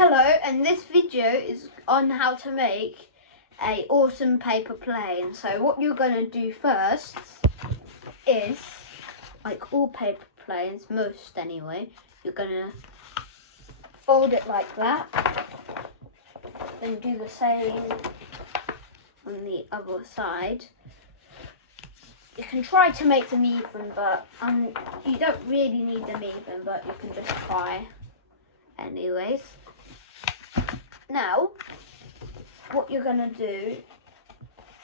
Hello, and this video is on how to make a awesome paper plane. So what you're going to do first is, like all paper planes, most anyway, you're going to fold it like that, then do the same on the other side. You can try to make them even, but you don't really need them even, but you can just try anyways. Now, what you're going to do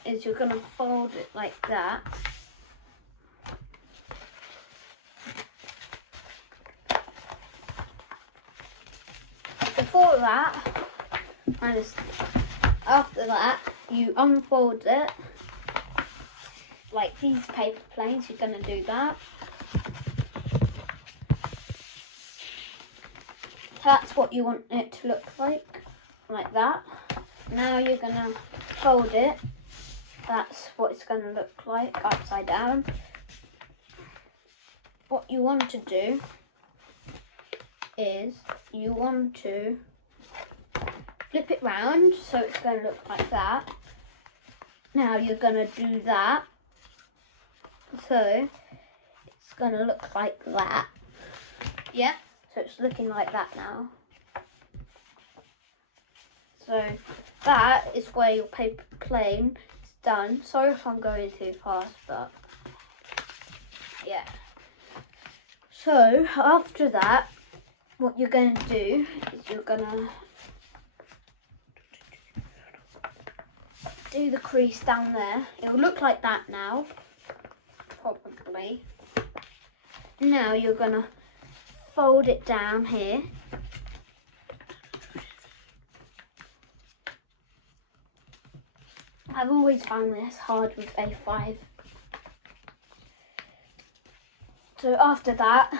is you're going to fold it like that. Before that, after that, you unfold it like these paper planes. You're going to do that. That's what you want it to look like that. Now you're going to fold it. That's what it's going to look like upside down. What you want to do is you want to flip it round so it's going to look like that. Now you're going to do that. So it's going to look like that. Yeah, so it's looking like that now. So that is where your paper plane is done. Sorry if I'm going too fast, but yeah. So after that, what you're going to do is you're going to do the crease down there. It'll look like that now, probably. Now you're going to fold it down here. I've always found this hard with A5. So after that,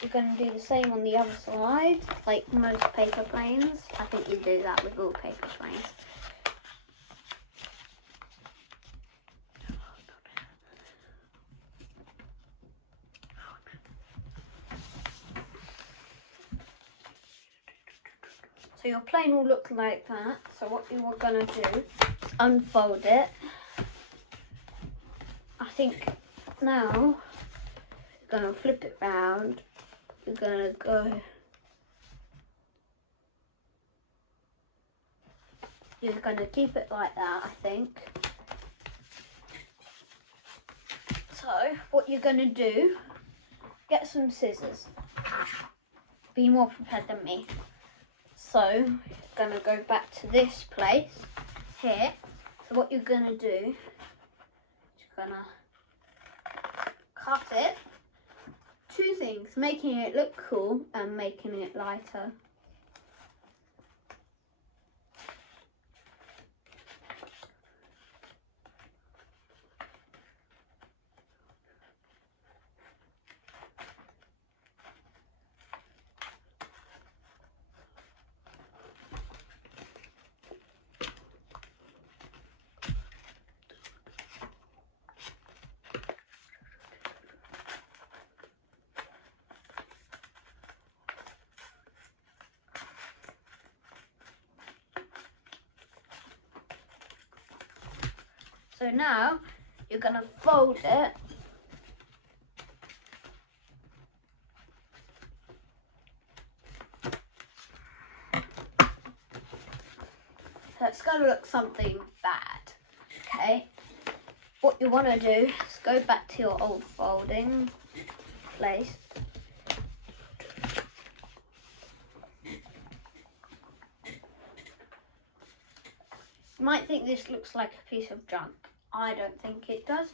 you're going to do the same on the other side, like most paper planes. I think you do that with all paper planes. So your plane will look like that. So what you are going to do is unfold it. I think now you're going to flip it round. You're going to go. You're going to keep it like that, I think. So what you're going to do, get some scissors. Be more prepared than me. So you're going to go back to this place here. So what you're going to do is you're going to cut it. Two things, making it look cool and making it lighter. So now you're going to fold it. So it's going to look something bad, okay? What you want to do is go back to your old folding place. You might think this looks like a piece of junk. I don't think it does.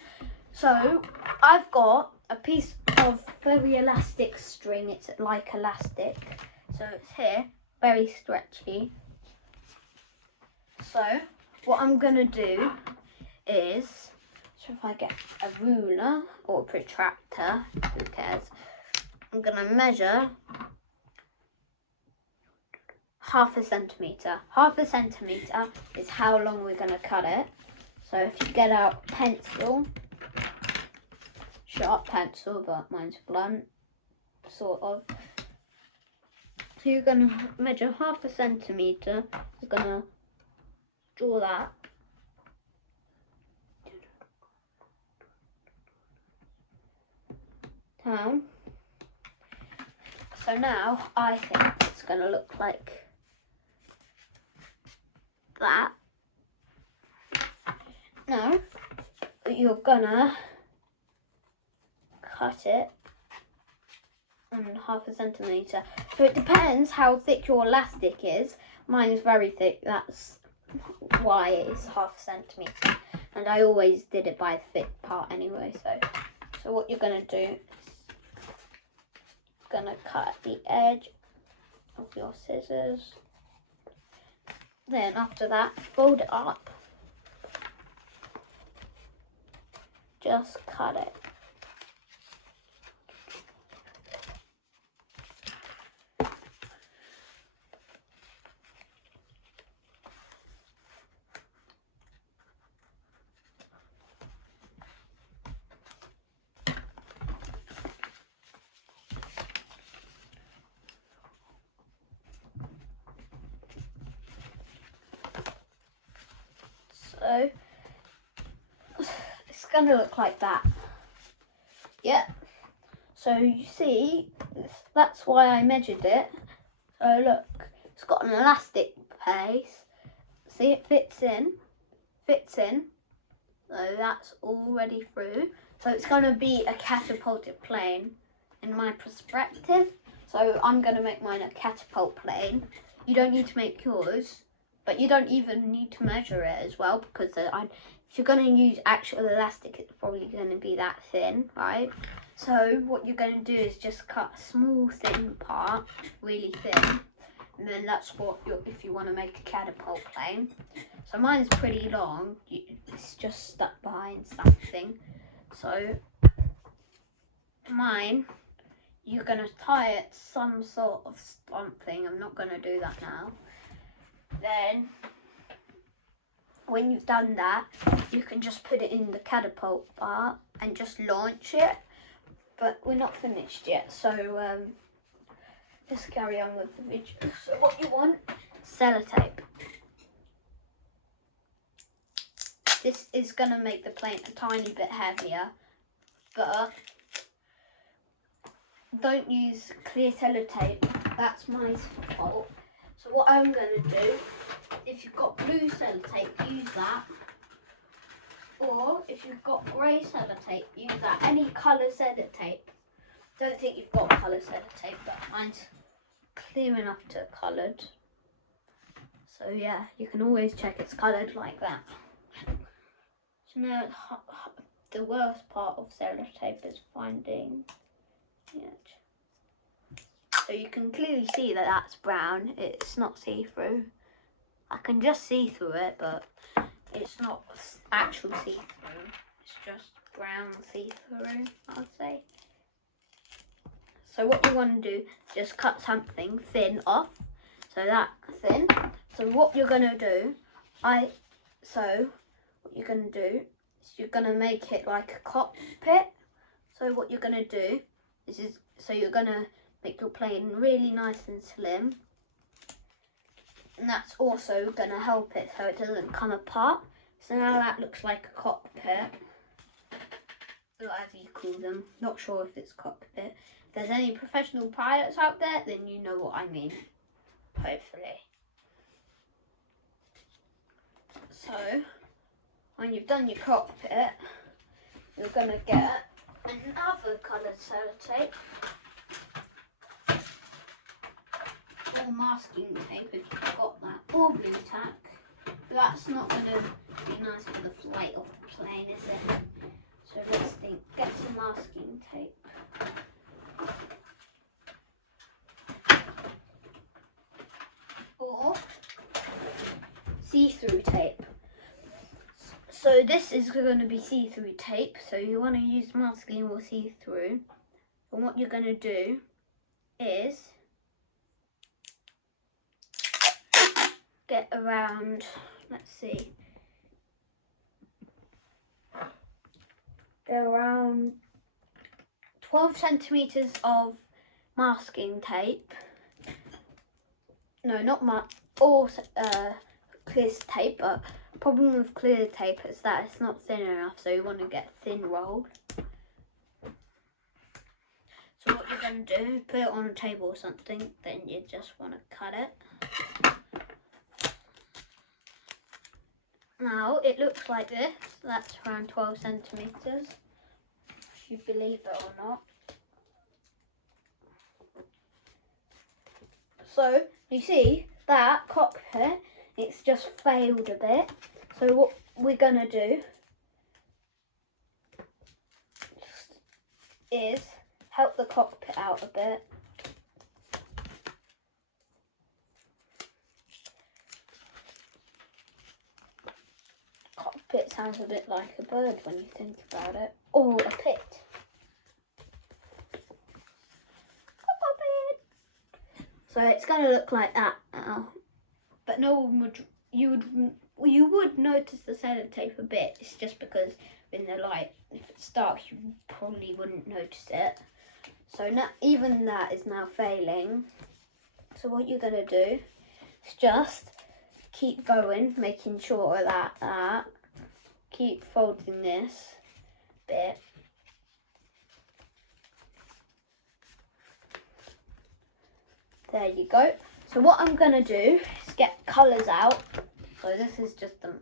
So I've got a piece of very elastic string. It's like elastic. So it's here, very stretchy. So what I'm going to do is, so if I get a ruler or a protractor, who cares? I'm going to measure half a centimetre. Half a centimetre is how long we're going to cut it. So if you get out a pencil, sharp pencil, but mine's blunt, sort of. So you're going to measure 1/2 centimetre. You're going to draw that. Down. So now I think it's going to look like that. Now you're going to cut it on 1/2 centimetre. So it depends how thick your elastic is. Mine is very thick, that's why it's 1/2 centimetre. And I always did it by the thick part anyway. So what you're going to do is going to cut the edge of your scissors. Then after that, fold it up. Just cut it. So it's going to look like that. Yeah. So you see, that's why I measured it. So look, it's got an elastic base. See, it fits in. So that's already through. So it's going to be a catapulted plane in my perspective. So I'm going to make mine a catapult plane. You don't need to make yours, but you don't even need to measure it as well, because if you're going to use actual elastic, it's probably going to be that thin, right? So what you're going to do is just cut a small thin part, really thin, and then that's what if you want to make a catapult plane. So mine's pretty long, it's just stuck behind something. So mine, you're going to tie it to some sort of something. I'm not going to do that now. Then when you've done that, you can just put it in the catapult part and just launch it. But we're not finished yet, so let's carry on with the video. So what you want, sellotape. This is going to make the plane a tiny bit heavier, but don't use clear sellotape. That's my fault. So what I'm going to do, if you've got blue sellotape, use that. Or if you've got grey sellotape, use that. Any colour sellotape. Don't think you've got colour sellotape, but mine's clear enough to coloured. So yeah, you can always check it's coloured like that. So now the worst part of sellotape is finding the edge. So you can clearly see that that's brown. It's not see-through. I can just see through it, but it's not actual see-through. It's just brown see-through, I'd say. So what you want to do is just cut something thin off. So that thin. So what you're going to do, is you're going to make it like a cockpit. So what you're going to do is you're going to make your plane really nice and slim. And that's also going to help it so it doesn't come apart. So now that looks like a cockpit, whatever you call them. Not sure if it's cockpit. If there's any professional pilots out there, then you know what I mean. Hopefully. So when you've done your cockpit, you're going to get another coloured sellotape. Or masking tape if you've got that. Or blue tack. But that's not going to be nice for the flight of the plane, is it? So let's think. Get some masking tape. Or see-through tape. So this is going to be see-through tape. So you want to use masking or see-through. And what you're going to do is get around, let's see, get around 12 centimetres of masking tape. No, not or clear tape, but problem with clear tape is that it's not thin enough, so you want to get thin rolled. So what you're going to do, put it on a table or something, then you just want to cut it. Now it looks like this. That's around 12 centimeters, if you believe it or not. So you see that cockpit, it's just failed a bit. So what we're gonna do is help the cockpit out a bit. Cockpit sounds a bit like a bird when you think about it, or a pit. So it's going to look like that now, but no one would. You would notice the sellotape a bit. It's just because in the light, if it's dark, you probably wouldn't notice it. So now, even that is now failing. So what you're going to do is just keep going, making sure that keep folding this bit. There you go. So what I'm going to do is get colours out. So this is just a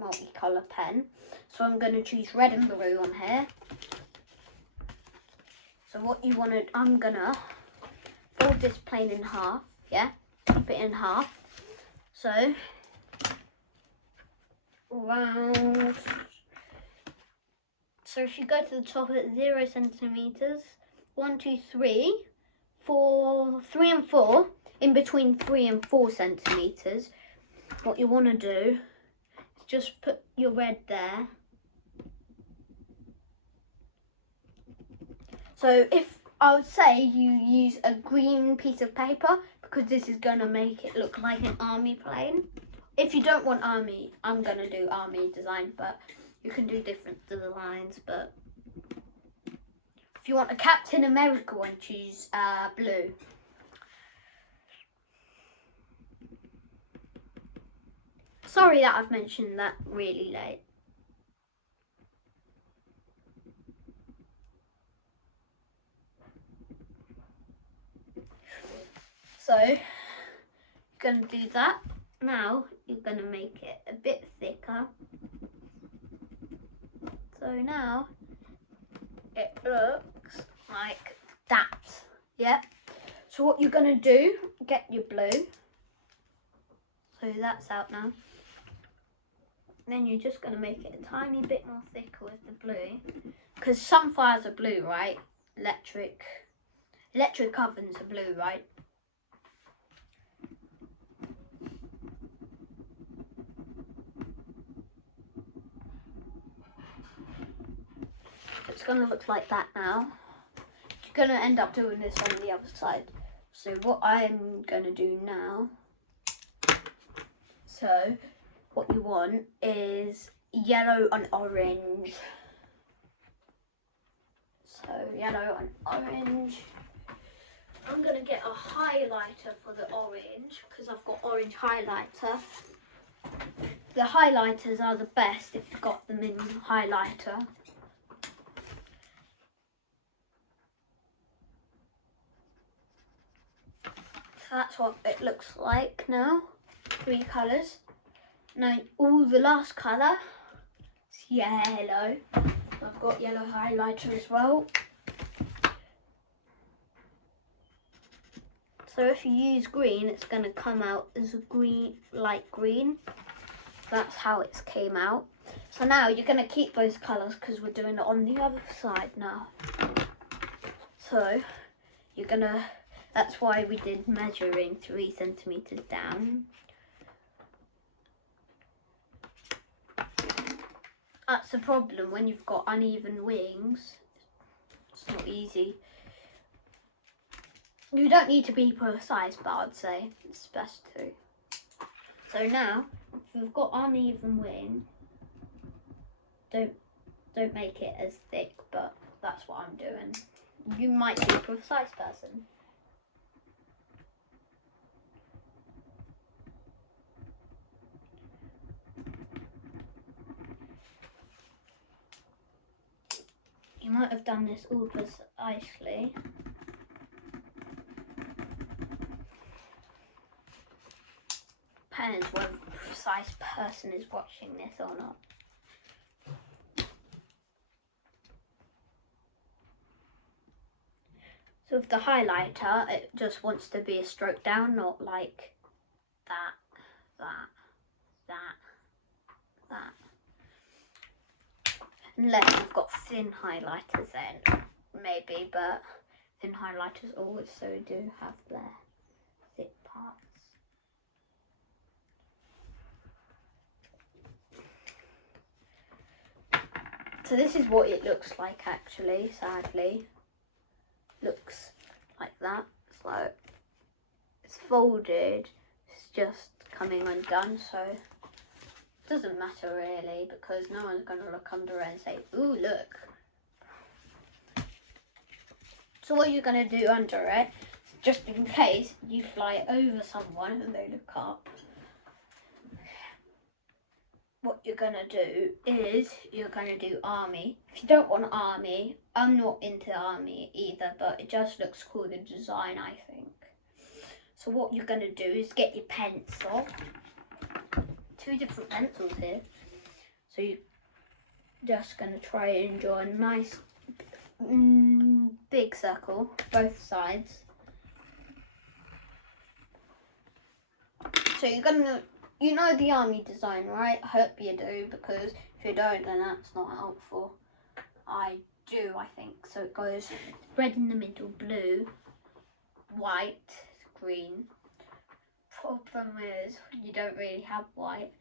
multicolour pen. So I'm going to choose red and blue on here. So what you want to, I'm going to fold this plane in half, yeah? Keep it in half. So, round. So if you go to the top at 0 centimetres, 1, 2, 3, 4, 3 and 4, in between 3 and 4 centimetres, what you want to do is just put your red there. So if I would say you use a green piece of paper, because this is going to make it look like an army plane. If you don't want army, I'm going to do army design, but you can do different designs. But if you want a Captain America one, choose blue. Sorry that I've mentioned that really late. So, you're going to do that. Now, you're going to make it a bit thicker. So now, it looks like that. Yep. So what you're going to do, get your blue. So that's out now. Then you're just going to make it a tiny bit more thicker with the blue. Because some fires are blue, right? Electric ovens are blue, right? It's going to look like that now. You're going to end up doing this on the other side. So what I'm going to do now, so what you want is yellow and orange. So yellow and orange. I'm going to get a highlighter for the orange because I've got orange highlighter. The highlighters are the best if you've got them in highlighter. So that's what it looks like now. 3 colours. Now the last colour is yellow. I've got yellow highlighter as well. So if you use green, it's going to come out as a green, light green. That's how it came out. So now you're going to keep those colours because we're doing it on the other side now. So you're going to, that's why we did measuring 3 centimetres down. That's the problem when you've got uneven wings. It's not easy. You don't need to be precise, but I'd say it's best to. So now, if we've got uneven wing, don't make it as thick, but that's what I'm doing. You might be a precise person. might have done this all precisely. Depends whether a precise person is watching this or not. So with the highlighter, it just wants to be a stroke down, not like that, that, that. Unless you've got thin highlighters then, maybe, but thin highlighters also do have their thick parts. So this is what it looks like actually, sadly. Looks like that. So it's folded, it's just coming undone, so it doesn't matter really because no one's going to look under it and say, ooh, look. So what you're going to do under it, just in case you fly over someone and they look up, what you're going to do is you're going to do army. If you don't want army, I'm not into army either, but it just looks cool, the design, I think. So what you're going to do is get your pencil, 2 different pencils here. So you're just going to try and draw a nice big circle, both sides. So you're going to, you know the army design, right? I hope you do, because if you don't, then that's not helpful. I do, I think. So it goes red in the middle, blue, white, green. Problem is, you don't really have white.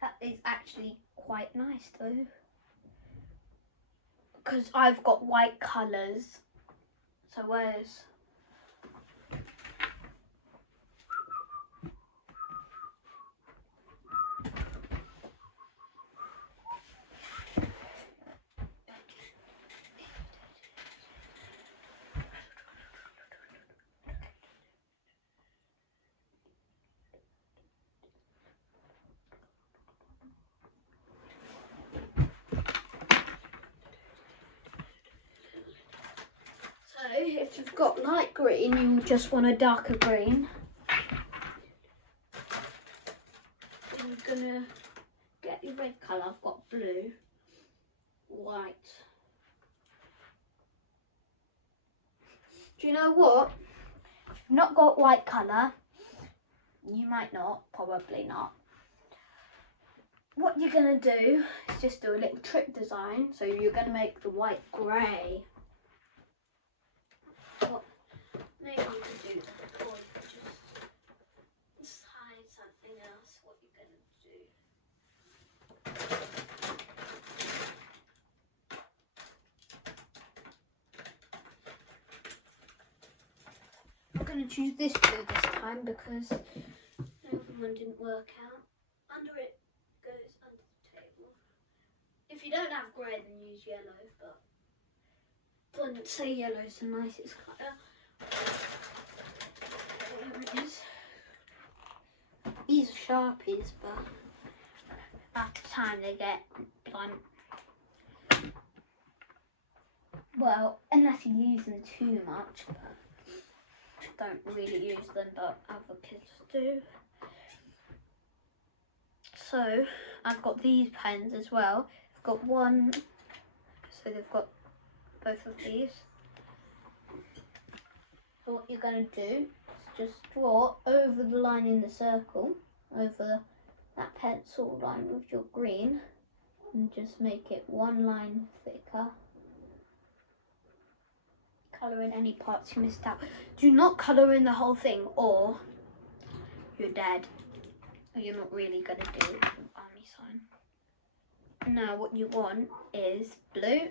That is actually quite nice though, because I've got white colours. So where's if you've got light green, you just want a darker green. You're gonna get your red colour. I've got blue, white. Do you know what? If you've not got white colour, you might not, probably not. What you're gonna do is just do a little trick design. So you're gonna make the white grey. Maybe you could do that, or just hide something else. What you're gonna do? I'm gonna choose this blue this time because the other one didn't work out. Under it goes under the table. If you don't have grey, then use yellow, but I wouldn't say yellow is the nicest colour. There it is. These are Sharpies, but after time they get blunt. Well, unless you use them too much, but I don't really use them, but other kids do. So I've got these pens as well. I've got one, so they've got both of these. So what you're going to do is just draw over the line in the circle, over that pencil line with your green, and just make it one line thicker. Colour in any parts you missed out. Do not colour in the whole thing or you're dead. Or you're not really going to do an army sign. Now what you want is blue.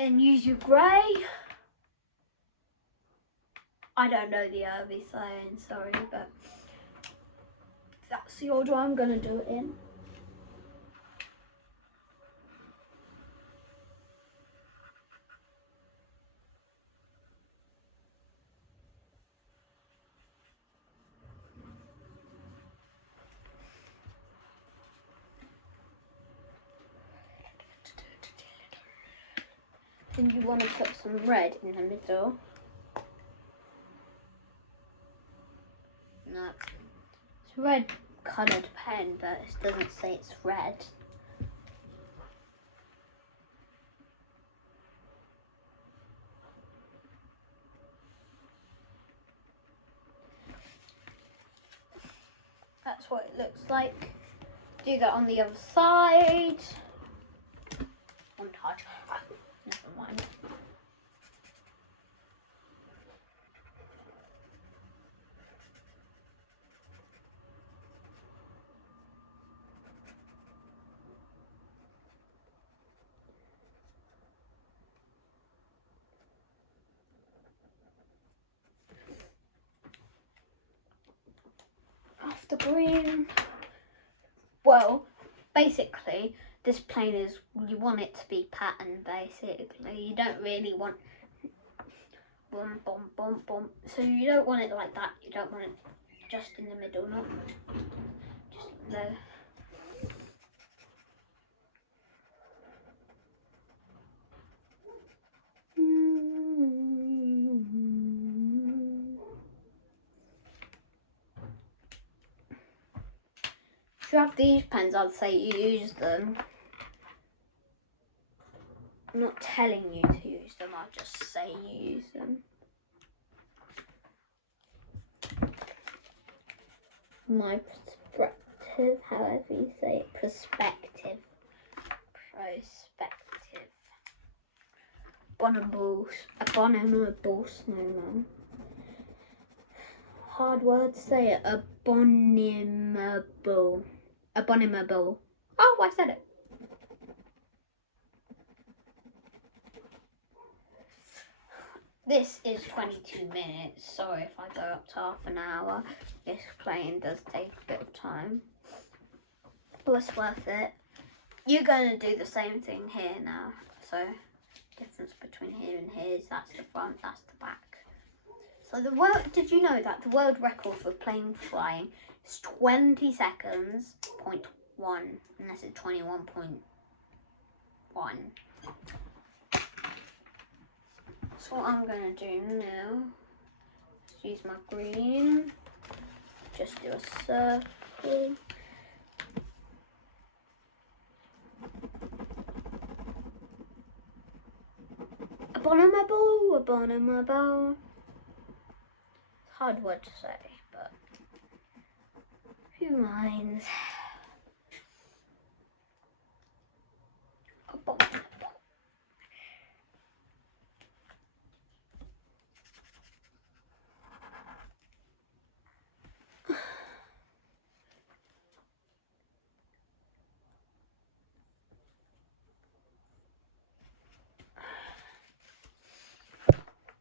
And use your grey. I don't know the army sign, sorry, but That's the order I'm going to do it in. Then you want to put some red in the middle. No, it's red coloured pen, but it doesn't say it's red. That's what it looks like. Do that on the other side. Montage. Never mind. After green. Well, basically, this plane is, you want it to be patterned, basically. You don't really want boom, boom, boom, boom. So you don't want it like that. You don't want it just in the middle, not just there. If you have these pens, I'd say you use them. I'm not telling you to use them, I'll just say you use them. My perspective, however you say it, perspective. Perspective. Abominable snowman. Hard word to say it. Abominable. Abominable. Oh, I said it. This is 22 minutes. Sorry if I go up to half an hour. This plane does take a bit of time, but it's worth it. You're going to do the same thing here now. So, difference between here and here is that's the front, that's the back. So the world, did you know that the world record for plane flying is 20 seconds, 0.1, and this is 21.1. So what I'm going to do now is use my green, just do a circle. Abominable. It's a hard word to say, but who minds? Abominable.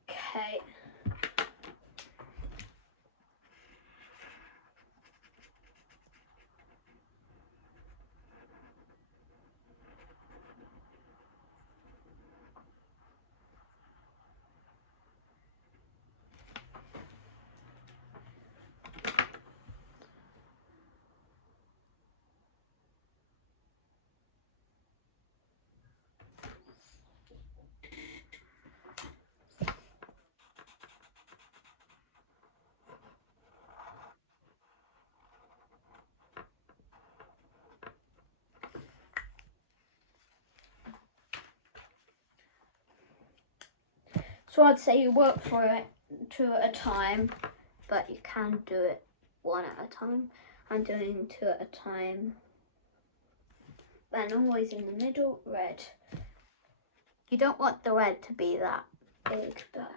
Okay. So I'd say you work for it two at a time, but you can do it one at a time. I'm doing two at a time. And always in the middle, red. You don't want the red to be that big, but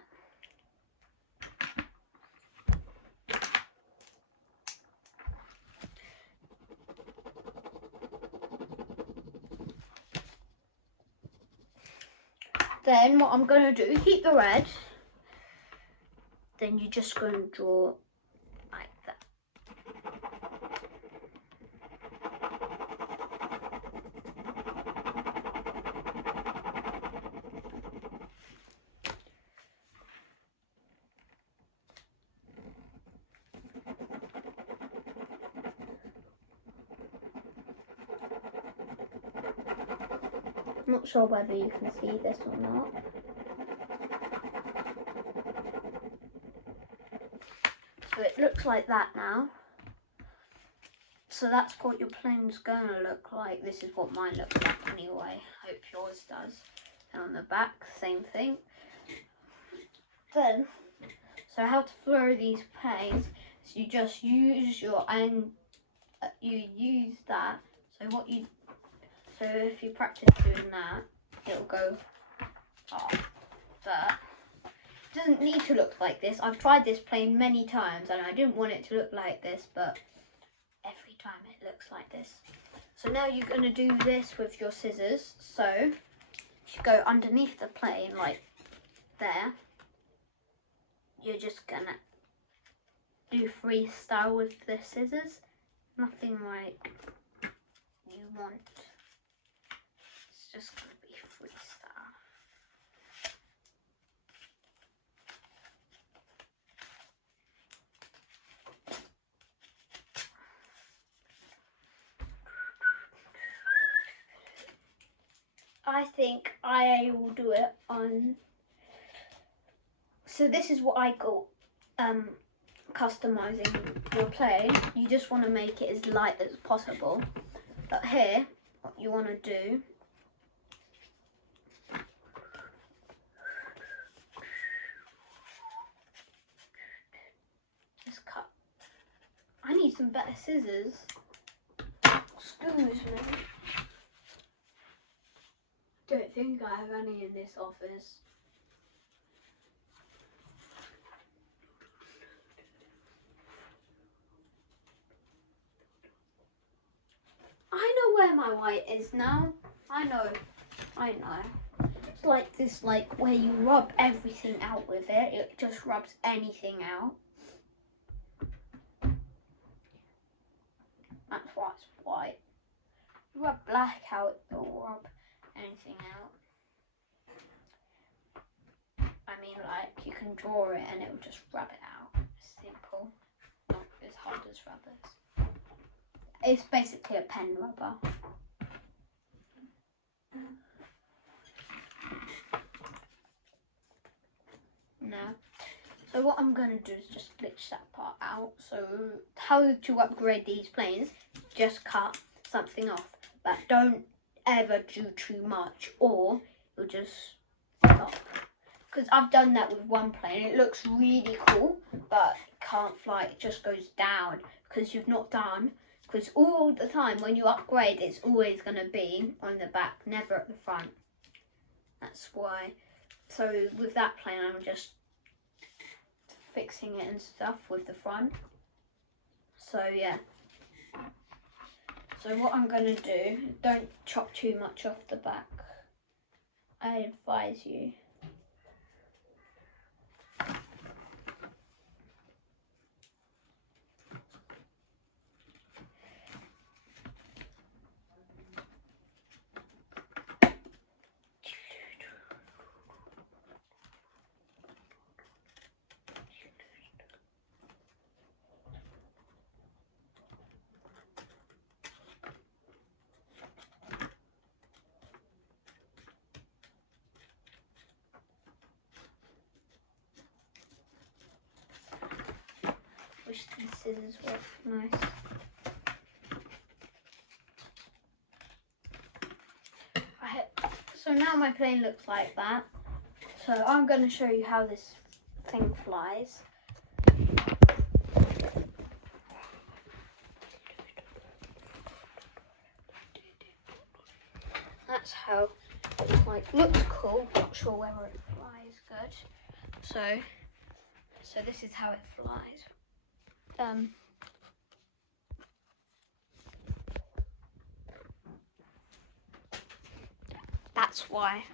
then what I'm going to do, keep the red, then you're just going to draw like that. Not sure whether you can see this or not. So it looks like that now. So that's what your plane's gonna look like. This is what mine looks like anyway. Hope yours does. And on the back, same thing. Then, so how to throw these planes? So you just use your you use that. So if you practice doing that, it'll go off. But it doesn't need to look like this. I've tried this plane many times and I didn't want it to look like this, but every time it looks like this. So now you're going to do this with your scissors. So you go underneath the plane like there. You're just going to do freestyle with the scissors. Nothing like you want. It's just going to be freestyle. I think I will do it on. So this is what I call customizing your plane. You just want to make it as light as possible. But here, what you want to do is cut. I need some better scissors. Excuse me. Don't think I have any in this office. I know where my white is now. I know. It's like this, like where you rub everything out with it. It just rubs anything out. That's why it's white. You rub black out, it'll rub anything out. I mean, like, you can draw it and it will just rub it out. It's simple. Not as hard as rubbers. It's basically a pen rubber. No. So what I'm going to do is just glitch that part out. So how to upgrade these planes, just cut something off. But don't ever do too much or you'll just stop. Because I've done that with one plane. It looks really cool, but it can't fly. It just goes down because you've not done. Because all the time when you upgrade, it's always going to be on the back, never at the front. That's why. So with that plane, I'm just fixing it and stuff with the front. So yeah. So what I'm going to do, don't chop too much off the back. I advise you. Wish these scissors were nice. So now my plane looks like that. So I'm going to show you how this thing flies. That's how it like looks cool. Not sure whether it flies good. So this is how it flies. That's why.